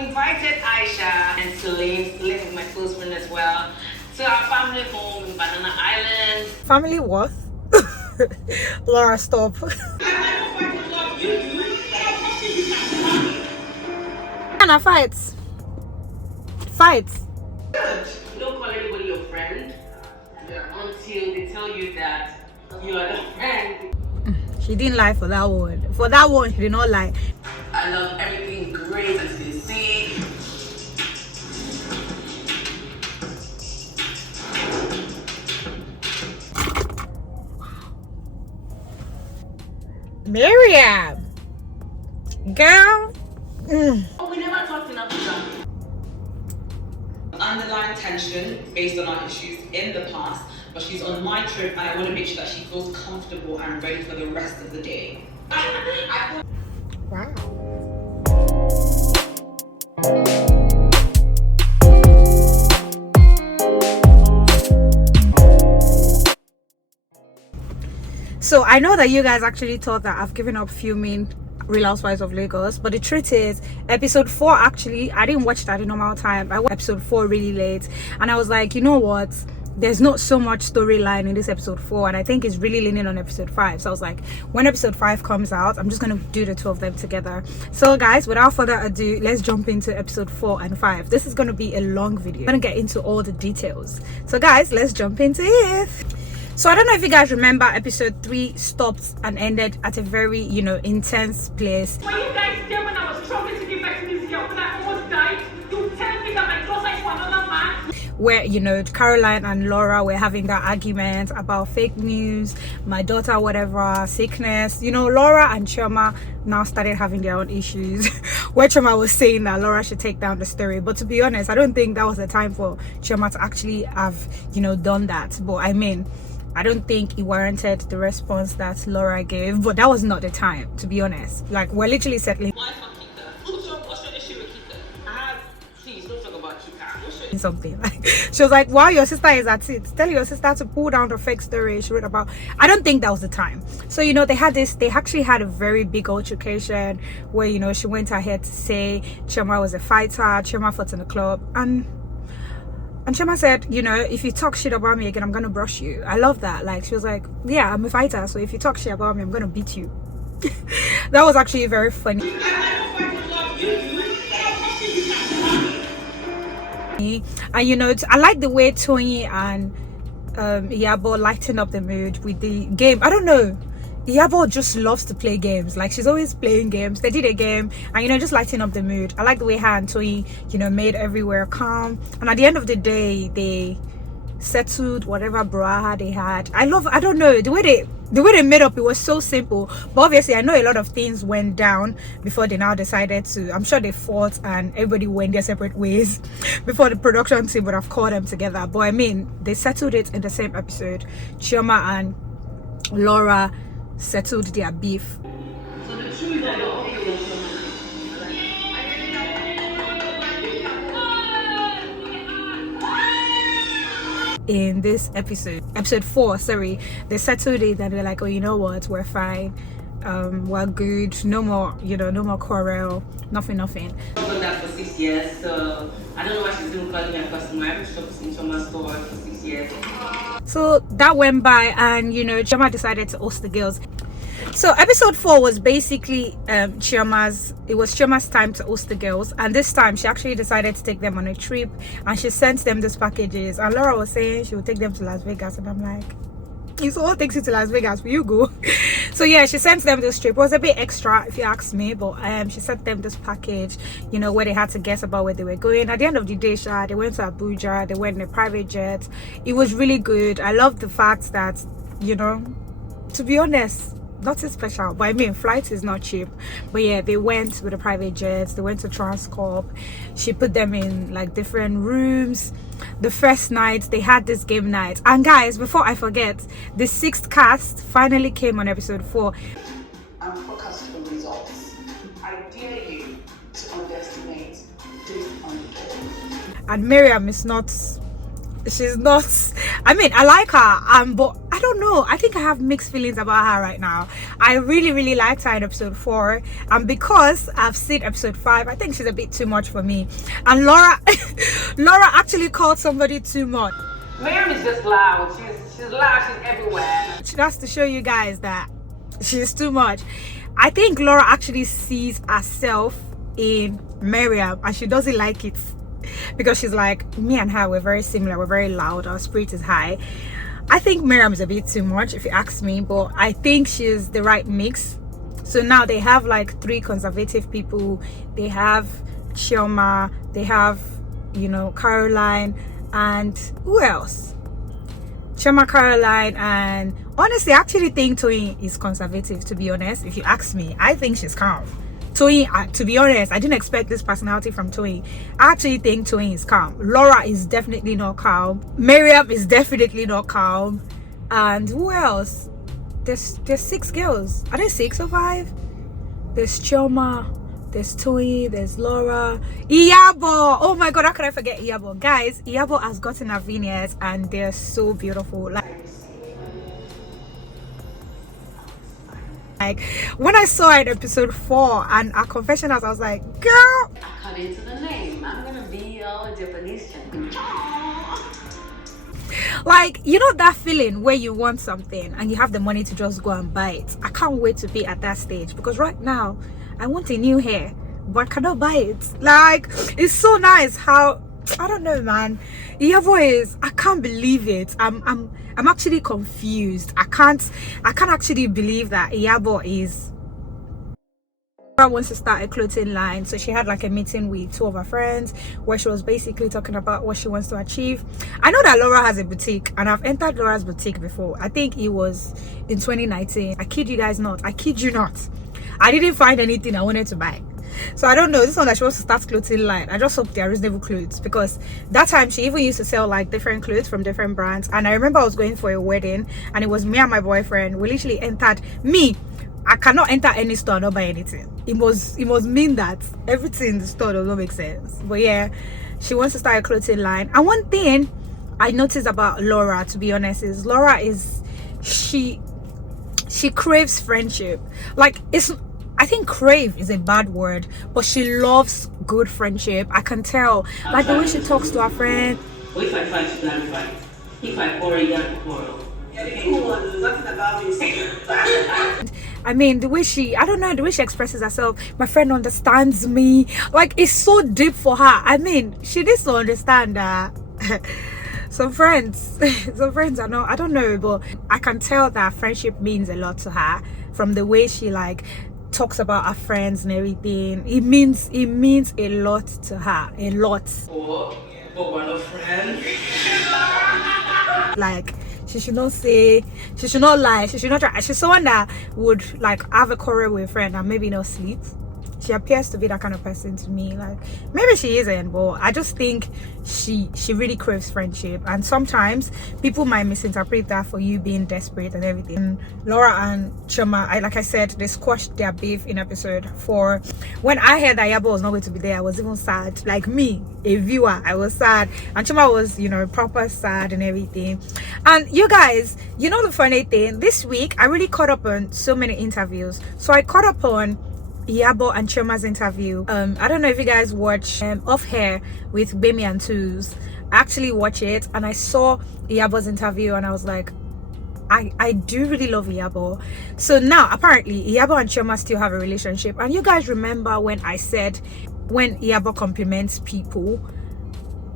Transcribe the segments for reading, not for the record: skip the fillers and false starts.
invited Aisha and Celine with my close friend as well, to our family home in Banana Island. Family what? Laura, stop. And fights. Fights. Don't call anybody your friend until they tell you that you are the friend. She didn't lie for that one. For that one, she did not lie. I love everything great, as you can see. Mariam, girl. Oh, we never talked in Abuja. Underlying tension based on our issues in the past, but she's on my trip and I want to make sure that she feels comfortable and ready for the rest of the day. Wow. So I know that you guys actually thought that I've given up filming Real Housewives of Lagos, but the truth is episode 4, actually I didn't watch that in normal time. I watched episode 4 really late and I was like, you know what, there's not so much storyline in this episode 4 and I think it's really leaning on episode 5. So I was like, when episode 5 comes out, I'm just gonna do the two of them together. So guys, without further ado, let's jump into episode 4 and 5. This is gonna be a long video. I'm gonna get into all the details. So guys, let's jump into it. So I don't know if you guys remember, episode 3 stopped and ended at a very, you know, intense place. Were you guys there when I was struggling to give back to this girl when I almost died? You tell me that my daughter is for another man? Where, you know, Caroline and Laura were having that argument about fake news, my daughter, whatever, sickness. You know, Laura and Chioma now started having their own issues. Where Chioma was saying that Laura should take down the story. But to be honest, I don't think that was the time for Chioma to actually have, you know, done that. But I mean, I don't think it warranted the response that Laura gave, but that was not the time, to be honest. Like, we're literally settling Please don't talk about Kita. something. Like, she was like, while your sister is at it, tell your sister to pull down the fake story she wrote about. I don't think that was the time. So, you know, they actually had a very big altercation where, you know, she went ahead to say Chioma was a fighter, Chioma fought in the club, and Chioma said, you know, if you talk shit about me again, I'm gonna brush you. I love that. Like, she was like, yeah, I'm a fighter, so if you talk shit about me, I'm gonna beat you. That was actually very funny. And you know, I like the way Tony and Iyabo lighten up the mood with the game. I don't know, Iyabo just loves to play games. Like, she's always playing games. They did a game and, you know, just lighten up the mood. I like the way her and Tony, you know, made everywhere calm, and at the end of the day they settled whatever brouhaha they had. I don't know, the way they made up, it was so simple. But obviously I know a lot of things went down before they now decided to, I'm sure they fought and everybody went their separate ways before the production team would have called them together. But I mean, they settled it in the same episode. Chioma and Laura settled their beef. So the truth is that you're okay with your in this episode 4, sorry, they settled it and they're like, oh, you know what, we're fine, we're good, no more, you know, no more quarrel, nothing. I've done that for 6 years, so I don't know why she's still calling me a customer. I haven't shopped in Chioma's store for 6 years. So that went by and, you know, Chioma decided to host the girls. So episode 4 was basically Chioma's time to host the girls, and this time she actually decided to take them on a trip and she sent them these packages, and Laura was saying she would take them to Las Vegas, and I'm like, if someone takes you to Las Vegas, will you go? So yeah, she sent them this trip. It was a bit extra if you ask me, but she sent them this package, you know, where they had to guess about where they were going. At the end of the day, they went to Abuja, they went in a private jet. It was really good. I love the fact that, you know, to be honest, nothing special, but I mean, flight is not cheap. But yeah, they went with a private jet, they went to Transcorp. She put them in like different rooms. The first night they had this game night, and guys, before I forget, the 6th cast finally came on episode 4. And forecastable results. I dare you to underestimate this unfold. And Mariam is not, she's not, I mean, I like her, but I don't know, I think I have mixed feelings about her right now. I really liked her in episode 4, and because I've seen episode 5, I think she's a bit too much for me. And Laura actually called somebody too much. Mariam is just loud. She's loud. She's everywhere. That's to show you guys that she's too much. I think Laura actually sees herself in Mariam, and she doesn't like it, because she's like, me and her, we're very similar, we're very loud, our spirit is high. I think Mariam is a bit too much, if you ask me, but I think she's the right mix. So now they have like 3 conservative people. They have Chioma, they have, you know, Caroline, and who else? Chioma, Caroline, and honestly, I actually think Toyin is conservative, to be honest. If you ask me, I think she's calm. Toyin, to be honest, I didn't expect this personality from Toyin. I actually think Toyin is calm. Laura is definitely not calm. Mariam is definitely not calm. And who else? There's 6 girls. Are there 6 or 5? There's Chioma, there's Toyin, there's Laura, Iyabo. Oh my god, how could I forget Iyabo? Guys, Iyabo has gotten her vignettes and they're so beautiful. Like when I saw her in episode 4 and her confessionals, I was like, girl, I cut into the name. I'm gonna be your Japanese champion. like, you know that feeling where you want something and you have the money to just go and buy it. I can't wait to be at that stage, because right now I want a new hair but I cannot buy it. Like, it's so nice how, I don't know, man. Iyabo is, I can't believe it. I'm actually confused. I can't actually believe that Iyabo is wants to start a clothing line. So she had like a meeting with 2 of her friends where she was basically talking about what she wants to achieve. I know that Laura has a boutique, and I've entered Laura's boutique before. I think it was in 2019. I kid you guys not. I kid you not. I didn't find anything I wanted to buy. So I don't know, this one that she wants to start clothing line, I just hope they're reasonable clothes, because that time she even used to sell like different clothes from different brands. And I remember I was going for a wedding and it was me and my boyfriend. We literally entered, I cannot enter any store and not buy anything. It must mean that everything in the store does not make sense. But yeah, she wants to start a clothing line. And one thing I noticed about Laura, to be honest, is Laura is, she craves friendship. Like, I think crave is a bad word, but she loves good friendship. I can tell, like the way she talks to her friend. If I fight, you don't fight. If I quarrel, you don't quarrel. I mean, the way she, I don't know, the way she expresses herself, my friend understands me. Like, it's so deep for her. I mean, she needs to understand that some friends are not, I don't know, but I can tell that friendship means a lot to her from the way she like talks about her friends and everything. It means a lot to her, a lot. But we're not friends. Like, she should not say, she should not lie, she should not try. She's someone that would like have a quarrel with a friend and maybe not sleep. She appears to be that kind of person to me. Like, maybe she isn't, but I just think she really craves friendship. And sometimes people might misinterpret that for you being desperate and everything. And Laura and Chioma, like I said, they squashed their beef in episode 4. When I heard that Iyabo was not going to be there, I was even sad. Like me, a viewer, I was sad. And Chioma was, you know, proper sad and everything. And you guys, you know the funny thing, this week I really caught up on so many interviews. So I caught up on Iyabo and Chioma's interview. I don't know if you guys watch Off Hair with Bemi and Twos. I actually watched it and I saw Iyabo's interview and I was like, I do really love Iyabo. So now apparently Iyabo and Chioma still have a relationship. And you guys remember when I said when Iyabo compliments people,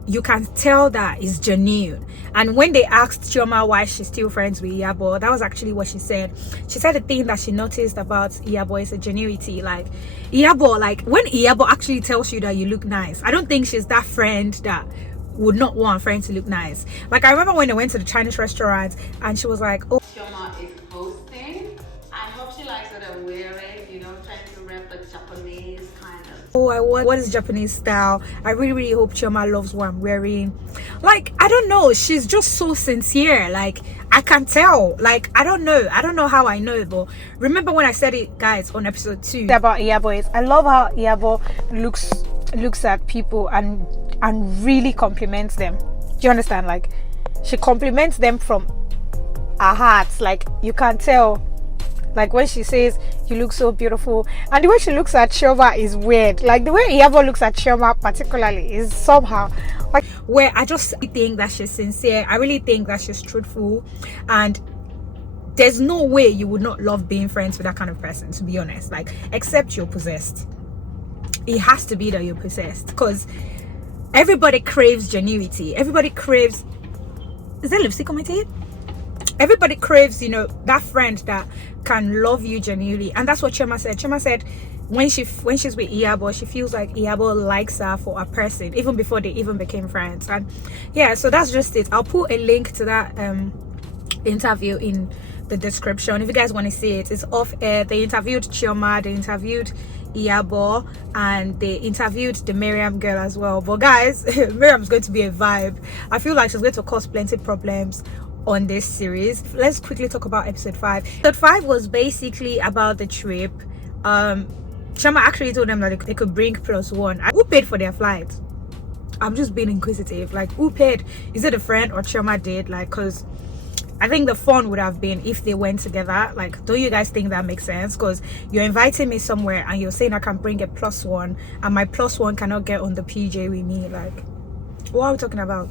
you can tell that it's genuine. And when they asked Chioma why she's still friends with Iyabo, that was actually what she said. She said the thing that she noticed about Iyabo is a genuinity. Like Iyabo, like when Iyabo actually tells you that you look nice, I don't think she's that friend that would not want a friend to look nice. Like I remember when they went to the Chinese restaurant and she was like, oh, Chioma is hosting. I hope she likes what I'm wearing, you know, trying to rep a Japanese kind of. oh, what is Japanese style. I really hope Chioma loves what I'm wearing. Like, I don't know, she's just so sincere. Like I can tell. Like I don't know how I know, but remember when I said it, guys, on episode 2 about Iyabo is I love how Iyabo looks at people and really compliments them. Do you understand? Like she compliments them from her heart. Like, you can tell. Like, when she says you look so beautiful, and the way she looks at Chioma is weird. Like, the way Iyabo looks at Chioma particularly is somehow like, where I just think that she's sincere. I really think that she's truthful, and there's no way you would not love being friends with that kind of person, to be honest. Like, except you're possessed. It has to be that you're possessed, because everybody craves genuinity. Everybody craves, is there lipstick on my teeth? Everybody craves, you know, that friend that can love you genuinely. And that's what Chioma said. Chioma said when she's with Iyabo, she feels like Iyabo likes her for a person, even before they even became friends. And yeah, so that's just it. I'll put a link to that interview in the description if you guys want to see it. It's off air. They interviewed Chioma, they interviewed Iyabo, and they interviewed the Mariam girl as well. But guys, Mariam's going to be a vibe. I feel like she's going to cause plenty problems on this series. Let's quickly talk about episode 5. Episode 5 was basically about the trip. Chioma actually told them that they could bring +1. Who paid for their flight? I'm just being inquisitive. Like, who paid? Is it a friend or Chioma did? Like, because I think the fun would have been if they went together. Like, don't you guys think that makes sense? Because you're inviting me somewhere and you're saying I can bring a +1, and my +1 cannot get on the PJ with me. Like, what are we talking about?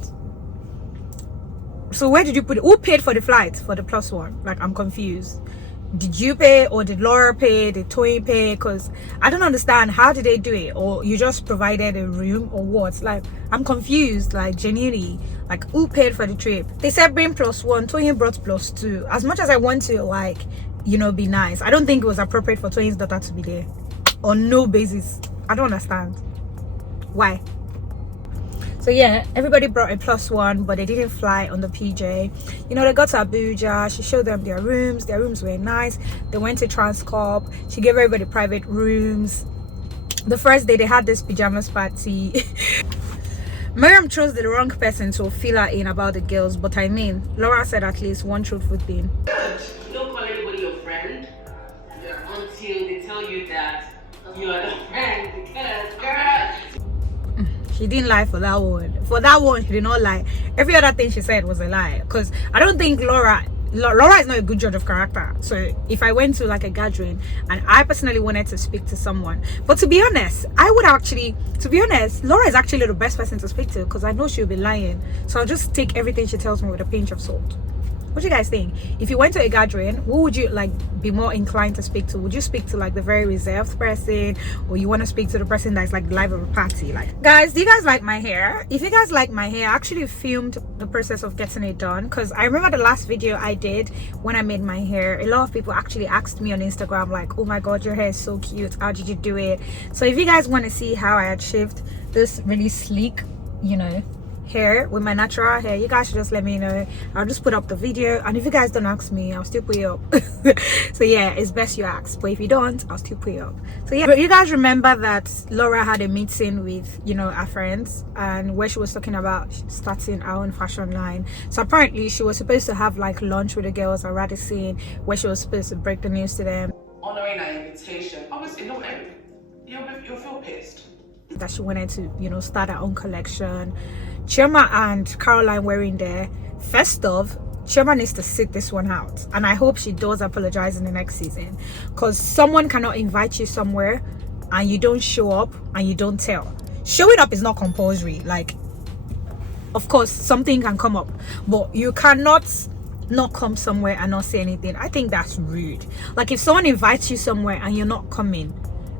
So where did you put it? Who paid for the flight for the +1? Like, I'm confused. Did you pay, or did Laura pay? Did Toyin pay? Because I don't understand. How did they do it? Or you just provided a room, or what? Like, I'm confused. Like, genuinely, like, who paid for the trip? They said bring +1. Toyin brought +2. As much as I want to, like, you know, be nice, I don't think it was appropriate for Toyin's daughter to be there on no basis. I don't understand why. So yeah, everybody brought a +1, but they didn't fly on the PJ. You know, they got to Abuja. She showed them their rooms. Their rooms were nice. They went to Transcorp. She gave everybody private rooms. The first day they had this pajamas party. Mariam chose the wrong person to fill her in about the girls, but I mean, Laura said at least one truthful thing. Don't call anybody your friend until they tell you that you are the friend, because girl, she didn't lie for that one. For that one, she did not lie. Every other thing she said was a lie. Because I don't think Laura is not a good judge of character. So if I went to like a gathering and I personally wanted to speak to someone, but to be honest, Laura is actually the best person to speak to, because I know she'll be lying. So I'll just take everything she tells me with a pinch of salt. What do you guys think? If you went to a gathering, who would you like be more inclined to speak to? Would you speak to like the very reserved person, or you want to speak to the person that's like live of a party? Like, guys, do you guys like my hair? If you guys like my hair, I actually filmed the process of getting it done, because I remember the last video I did when I made my hair, a lot of people actually asked me on Instagram like, oh my god, your hair is so cute, how did you do it? So if you guys want to see how I achieved this really sleek, you know, hair with my natural hair, you guys should just let me know. I'll just put up the video, and if you guys don't ask me, I'll still put you up. So yeah, it's best you ask, but if you don't, I'll still put you up. So yeah, you guys remember that Laura had a meeting with, you know, her friends, and where she was talking about starting her own fashion line. So apparently she was supposed to have like lunch with the girls at Radisson, where she was supposed to break the news to them, Honoring our invitation. Obviously, no, you'll feel pissed. that she wanted to, you know, start her own collection. Chioma and Caroline were in there. First off, Chioma needs to sit this one out, and I hope she does apologize in the next season, because someone cannot invite you somewhere and you don't show up and you don't tell. Showing up is not compulsory. Like, of course something can come up, but you cannot not come somewhere and not say anything. I think that's rude. Like, if someone invites you somewhere and you're not coming,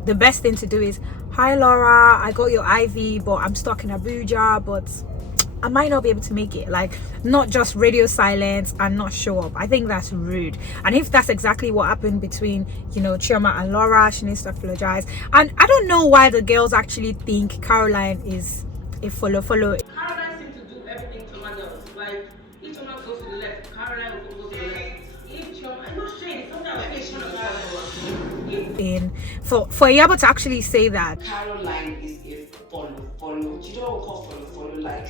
the best thing to do is, hi Laura, I got your IV, but I'm stuck in Abuja, but I might not be able to make it. Like, not just radio silence and not show up. I think that's rude. And if that's exactly what happened between, you know, Chioma and Laura, she needs to apologize. And I don't know why the girls actually think Caroline is a follow. Caroline seems to do everything Chioma does. Like, if Chioma goes to the left, Caroline will go to the left. If Chioma, I'm not saying something like this. In for Iyabo to actually say that Caroline is a follow. Do you know what we call follow? Like,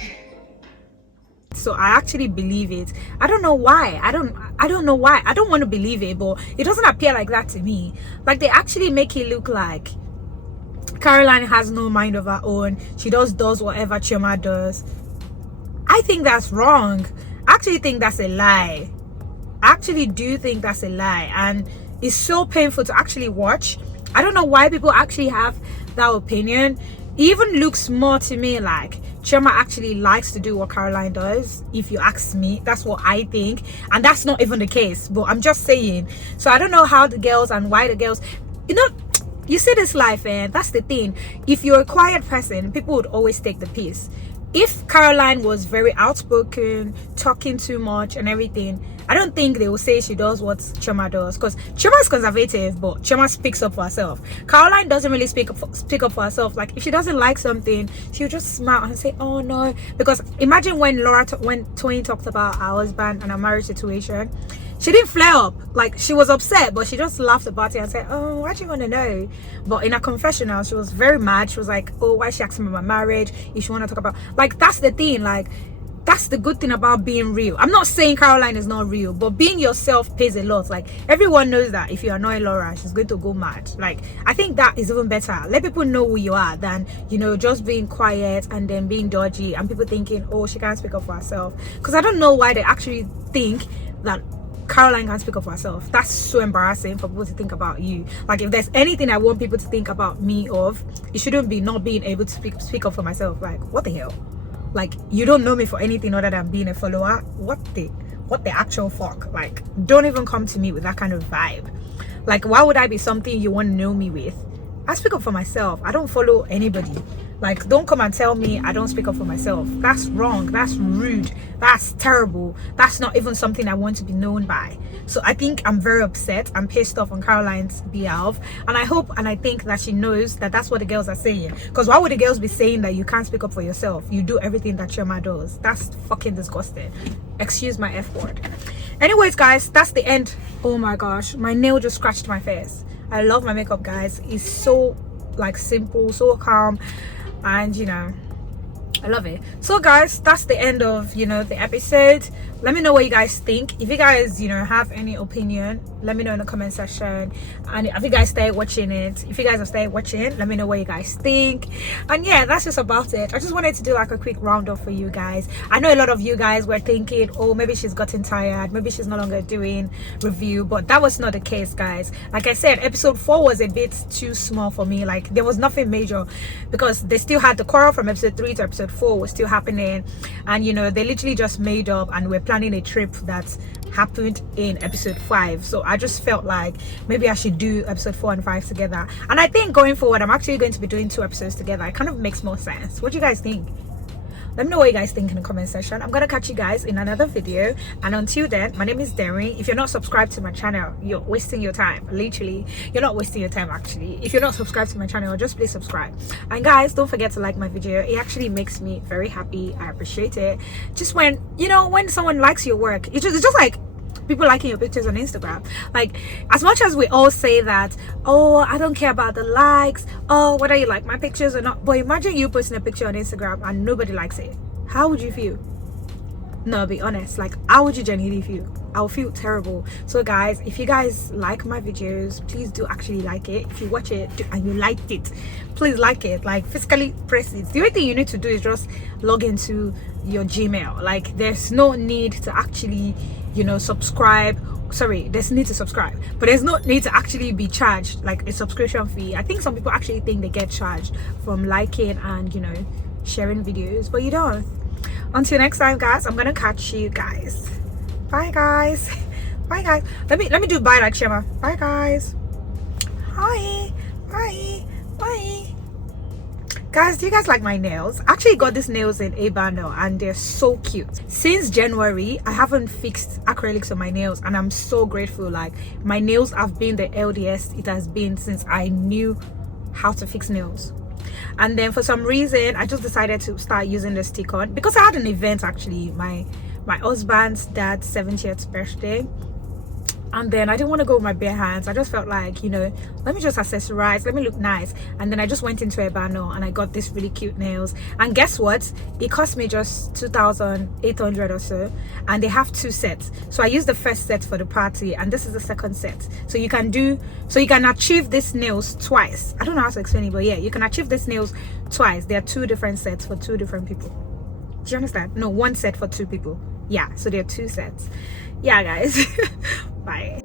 so I actually believe it. I don't know why. I don't know why. I don't want to believe it, but it doesn't appear like that to me. Like, they actually make it look like Caroline has no mind of her own. She does whatever Chioma does. I think that's wrong. I actually think that's a lie. I actually do think that's a lie, and it's so painful to actually watch. I don't know why people actually have that opinion. It even looks more to me like Chioma actually likes to do what Caroline does. If you ask me, that's what I think, and that's not even the case, but I'm just saying. So I don't know how the girls and why the girls, you know, you see this life, and that's the thing. If you're a quiet person, people would always take the piece. If Caroline was very outspoken, talking too much and everything, I don't think they will say she does what Chioma does, because Chioma is conservative, but Chioma speaks up for herself. Caroline doesn't really speak up for herself. Like, if she doesn't like something, she'll just smile and say, oh no. Because imagine when Tony talked about her husband and her marriage situation, she didn't flare up. Like, she was upset, but she just laughed about it and said, oh, why do you want to know? But in her confessional, she was very mad. She was like, oh, why is she asking me about marriage? If she want to talk about, like, that's the thing. Like, that's the good thing about being real. I'm not saying Caroline is not real, but being yourself pays a lot. Like, everyone knows that if you annoy Laura, she's going to go mad. Like, I think that is even better. Let people know who you are than, you know, just being quiet and then being dodgy and people thinking, oh, she can't speak up for herself. Because I don't know why they actually think that Caroline can't speak up for herself. That's so embarrassing for people to think about you. Like, if there's anything I want people to think about me of, it shouldn't be not being able to speak up for myself. Like, what the hell? Like, you don't know me for anything other than being a follower. What the actual fuck? Like, don't even come to me with that kind of vibe. Like, why would I be something you want to know me with? I speak up for myself. I don't follow anybody. Like, don't come and tell me I don't speak up for myself. That's wrong. That's rude. That's terrible. That's not even something I want to be known by. So I think I'm very upset. I'm pissed off on Caroline's behalf, and I hope and I think that she knows that that's what the girls are saying. Because why would the girls be saying that you can't speak up for yourself? You do everything that Chioma does. That's fucking disgusting. Excuse my F word. Anyways, guys, that's the end. Oh my gosh, my nail just scratched my face. I love my makeup, guys. It's so like simple, so calm, and you know, I love it. So guys, that's the end of, you know, the episode. Let me know what you guys think. If you guys, you know, have any opinion, let me know in the comment section. And if you guys stay watching it, if you guys have stayed watching, let me know what you guys think. And yeah, that's just about it. I just wanted to do like a quick roundup for you guys. I know a lot of you guys were thinking, oh, maybe she's gotten tired, maybe she's no longer doing review, but that was not the case, guys. Like I said, episode 4 was a bit too small for me. Like, there was nothing major, because they still had the quarrel from episode 3 to episode 4 was still happening, and you know, they literally just made up and we're planning a trip that happened in episode 5. So I just felt like maybe I should do episode 4 and 5 together, and I think going forward I'm actually going to be doing 2 episodes together. It kind of makes more sense. What do you guys think? Let me know what you guys think in the comment section. I'm gonna catch you guys in another video, and until then, my name is Derin. If you're not subscribed to my channel, you're wasting your time. Literally, you're not wasting your time actually. If you're not subscribed to my channel, just please subscribe. And guys, don't forget to like my video. It actually makes me very happy. I appreciate it. Just when, you know, when someone likes your work, it's just like people liking your pictures on Instagram. Like, as much as we all say that, oh, I don't care about the likes, oh, whether you like my pictures or not, but imagine you posting a picture on Instagram and nobody likes it. How would you feel? No, be honest. Like, how would you genuinely feel? I'll feel terrible. So guys, if you guys like my videos, please do actually like it. If you watch it and you liked it, please like it. Like, physically press it. The only thing you need to do is just log into your Gmail. Like, there's no need to actually, you know, subscribe. Sorry, there's need to subscribe, but there's no need to actually be charged like a subscription fee. I think some people actually think they get charged from liking and, you know, sharing videos, but you don't. Until next time, guys, I'm gonna catch you guys. Bye guys. Bye guys. Let me do bye like Chioma. Bye guys. Hi. Bye. Bye. Guys, do you guys like my nails? I actually got these nails in a bundle and they're so cute. Since January, I haven't fixed acrylics on my nails, and I'm so grateful. Like, my nails have been the LDS it has been since I knew how to fix nails. And then for some reason, I just decided to start using the stick-on because I had an event, actually, my husband's dad's 70th birthday. And then I didn't want to go with my bare hands. I just felt like, you know, let me just accessorize, let me look nice. And then I just went into a bundle and I got these really cute nails. And guess what? It cost me just 2,800 or so. And they have 2 sets. So I used the first set for the party, and this is the second set. So you can achieve these nails twice. I don't know how to explain it, but yeah, you can achieve these nails twice. There are 2 different sets for 2 different people. Do you understand? No, 1 set for 2 people. Yeah, so there are 2 sets. Yeah, guys. Bye.